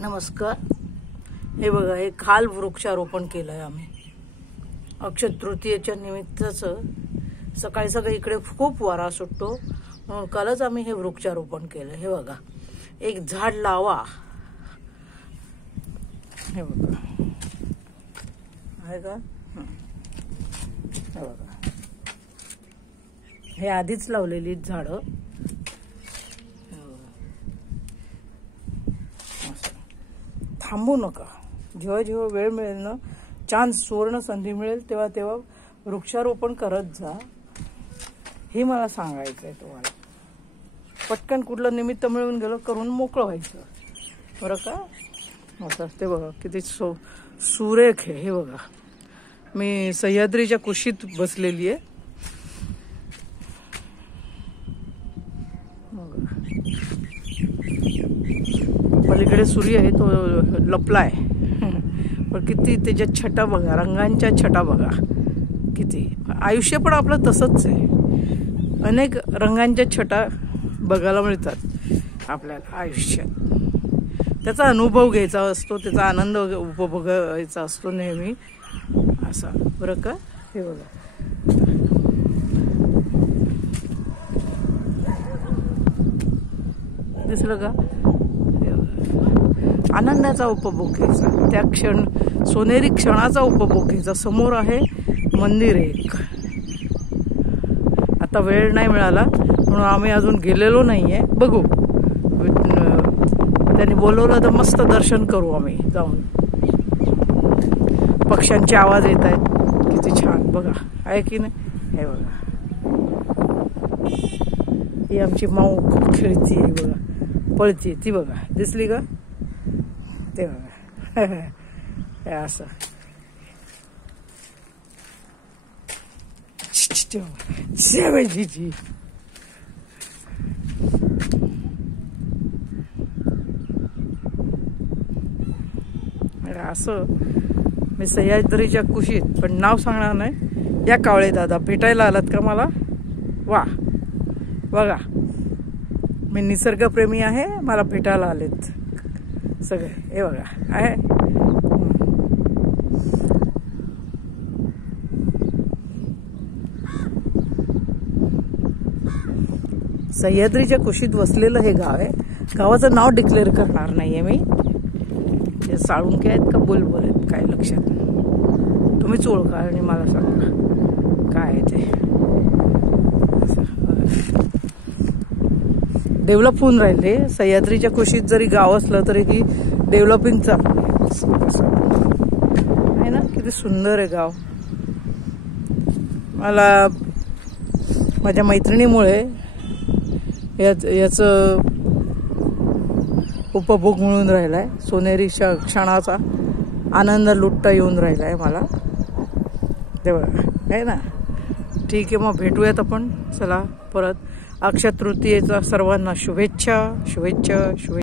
नमस्कार। हे बघा, हे खाल वृक्षारोपण केलंय आम्ही अक्षय तृतीयेच्या निमित्ताचं। सकाळी सकाळी इकडे खूप वारा सुटतो म्हणून कालच आम्ही हे वृक्षारोपण केलं। हे बघा, एक झाड लावा। हे बघा, आहे का? हे बघा, हे आधीच लावलेली झाडं। थांबू नका, जेव्हा जेव्हा वेळ मिळेल ना, चान्स सुवर्ण संधी मिळेल तेव्हा तेव्हा वृक्षारोपण करत जा, हे मला सांगायचंय तुम्हाला। पटकन कुठलं निमित्त मिळून गेलं करून मोकळं व्हायचं, बरं का? असं ते बघा किती सुरेख आहे। हे बघा, मी सह्याद्रीच्या कुशीत बसलेली आहे। पलीकडे सूर्य आहे, तो लपलाय, पण किती त्याच्या छटा बघा, रंगांच्या छटा बघा किती। आयुष्य पण आपलं तसंच आहे, अनेक रंगांच्या छटा बघायला मिळतात आपल्याला आयुष्यात। त्याचा अनुभव घ्यायचा असतो, त्याचा आनंद उपभोगायचा असतो नेहमी असा, बरं का? हे बघा, दिसलं का? आनंदाचा उपभोग घ्यायचा, त्या सोनेरी क्षणाचा उपभोग घ्यायचा। समोर आहे मंदिर एक, आता वेळ नाही मिळाला म्हणून आम्ही अजून गेलेलो नाहीये, बघू। त्यांनी बोलवलं तर मस्त दर्शन करू आम्ही जाऊन। पक्ष्यांचे आवाज येत आहेत, किती छान बघा, आहे की नाही? हे बघा, ही आमची माऊ खूप खेळती आहे बघा, पळती ती बघा, दिसली का? ते बघा, असं जी असं। मी सह्याद्रीच्या कुशीत, पण नाव सांगणार नाही। या कावळे दादा भेटायला आलात का मला? वा बघा, मी निसर्गप्रेमी आहे, मला भेटायला आलेत सगळे। हे बघा, आहे सह्याद्रीच्या कुशीत वसलेलं हे गाव आहे। गावाचं नाव डिक्लेअर करणार नाहीये मी। हे साळुंके आहेत का बुलबुल आहेत काय लक्षात, तुम्हीच ओळखा आणि मला सांगा काय आहे ते। डेव्हलप होऊन राहिले। सह्याद्रीच्या कुशीत जरी गाव असलं तरी ही डेव्हलपिंग चालू आहे ना। किती सुंदर आहे गाव। मला माझ्या मैत्रिणीमुळे याचं उपभोग मिळून राहिलाय, सोनेरी क्षणाचा आनंद लुटता येऊन राहिलाय मला, तेव्हा आहे ना। ठीक आहे, मग भेटूयात आपण, चला परत। अक्षय तृतीयेचा सर्वांना शुभेच्छा शुभेच्छा शुभेच्छा।